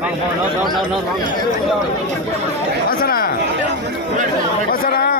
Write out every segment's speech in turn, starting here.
What's that? What's that?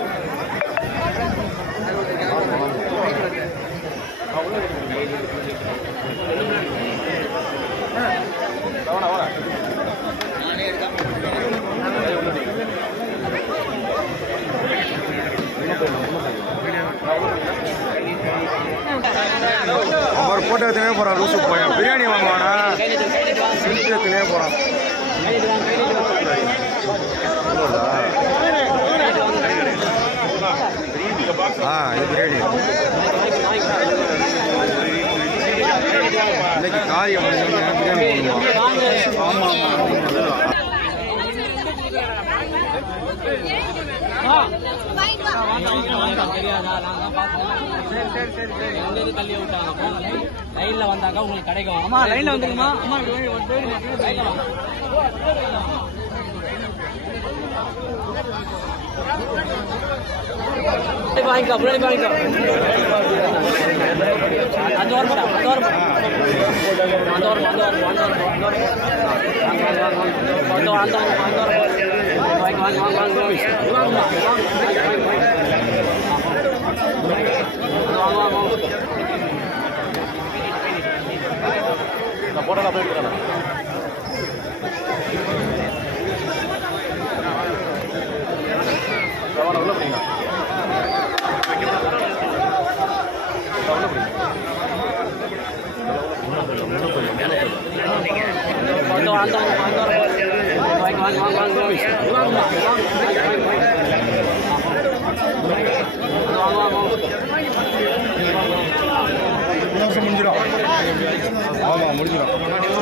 அவர் photo எடுத்துனே போகிறான் லூசு போய் பிரியாணி வாங்குவானா? செஞ்சு எடுத்துனே போகிறான் ஆ இது பிரியாணி. காரியம் ஆமாம் லைன்ல வந்தாக்கா உங்களுக்கு கிடைக்கும் அம்மா லைன்ல வந்துருமா அம்மா லைன்ல வாங்க வாங்கிக்கோ முன்னாடி வாங்கிக்கோ. அந்த ஒரு படம் அந்த ஒரு படம். அந்த ஒரு முடிஞ்சிடும் ஆமாம் முடிஞ்சிடும்